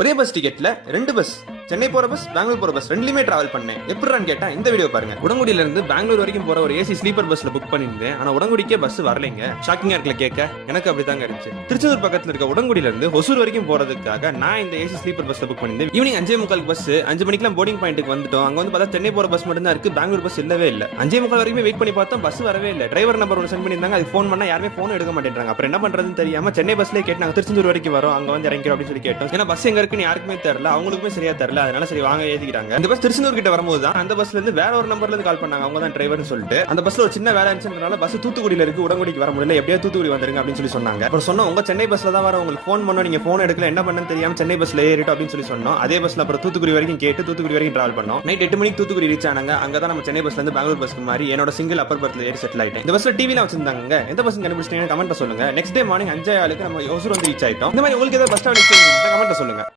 ஒரே bus டிக்கெட்ல 2 bus, Chennai போற bus, Bangalore போற பஸ் ரெண்டுலயுமே டிராவல் பண்ணேன். எப்படின்னு கேட்டா இந்த வீடியோ பாருங்க. உடங்குடியில இருந்து பெங்களூர் வரைக்கும் போற ஒரு ஏசி ஸ்லீப்பர் பஸ்ல புக் பண்ணிருந்தேன். ஆனா உடங்குடிக்கே பஸ் வரலைங்க. ஷாக்கிங்கா இருக்குல்ல கேட்க. எனக்கு அப்படிதாங்க இருந்துச்சு. திருச்செந்தூர் பக்கத்துல இருக்க உடங்குடியில இருந்து ஹொசூர் வரைக்கும் போறதுக்காக நான் இந்த ஏசி ஸ்லீப்பர் பஸ்ல புக் பண்ணிருந்தேன். ஈவினிங் 5:45 பஸ், 5 மணிக்கெல்லாம் போர்டிங் பாயிண்ட்டுக்கு வந்துட்டோம். அங்க வந்து பார்த்தா சென்னை போற பஸ் மட்டும் தான் இருக்கு, பெங்களூர் பஸ் இல்லவே இல்ல. 5:45 வரைக்கும் வெயிட் பண்ணி பார்த்தோம், பஸ் வரவே இல்ல. டிரைவர் நம்பர் ஒன்று சென்ட் பண்ணிருந்தாங்க, அது ஃபோன் பண்ணா யாருமே ஃபோன் எடுக்க மாட்டேன்றாங்க. அப்புறம் என்ன பண்றதுன்னு தெரியாம சென்னை பஸ்லயே கேட்டு நாங்க திருச்செந்தூர் வரைக்கும் வரோம், அங்க வந்து இறங்கிறோம் அப்படின்னு சொல்லி கேட்டோம். ஏன்னா பஸ் எங்க இருக்குன்னு யாருக்குமே தெரியல, அவங்களுக்குமே சரியா தெரியல. அதனால சரி வாங்க ஏத்திக்கிட்டாங்க. இந்த பஸ் திருச்செந்தூர் கிட்ட வரும்போது தான் அந்த பஸ்ல இருந்து வேற ஒரு நம்பர்ல இருந்து கால் பண்ணாங்க, அவங்க தான் டிரைவர்னு சொல்லிட்டு. அந்த பஸ்ல ஒரு சின்ன வேலை இருந்துச்சுனால பஸ் தூத்துக்குடியில இருக்கு, உடங்குடிக்கு வர முடியல, எப்படியா தூத்துக்குடி வந்துருங்க அப்படின்னு சொல்லி சொன்னாங்க. அப்புறம் சொன்னோம் உங்க சென்னை பஸ்ல தான் வர, உங்களுக்கு ஃபோன் பண்ணோம், நீங்க ஃபோன் எடுக்கல, என்ன பண்ணன்னு தெரியாம சென்னை பஸ்ல ஏறிட்டோம் அப்படின்னு சொல்லி சொன்னோம். அதே பஸ்ல அப்புறம் தூத்துக்குடி வரைக்கும் கேட்டு தூத்துக்குடி வரைக்கும் டிராவல் பண்ணோம். நைட் 8 மணிக்கு தூத்துக்குடி ரீச் ஆனாங்க. அங்கதான் நம்ம சென்னை பஸ்ல இருந்து பெங்களூர் பஸ்க்கு மாறி என்னோட சிங்கிள் அப்பர் பர்த்ல ஏறி செட்டில் ஆயிட்டேன். இந்த பஸ்ல டிவிலாம் வச்சிருந்தாங்க, எந்த பஸ் கண்டுபிடிச்சிட்டீங்கன்னு கமெண்ட்ல சொல்லுங்க. நெக்ஸ்ட் டே மார்னிங் 5 ஆளுக்கு நம்ம ஒசூர் வந்து ரீச் ஆயிட்டோம். இந்த மாதிரி உங்களுக்கு ஏதாவது பஸ் ஸ்டாண்ட் கமெண்ட்ல சொல்லுங்க.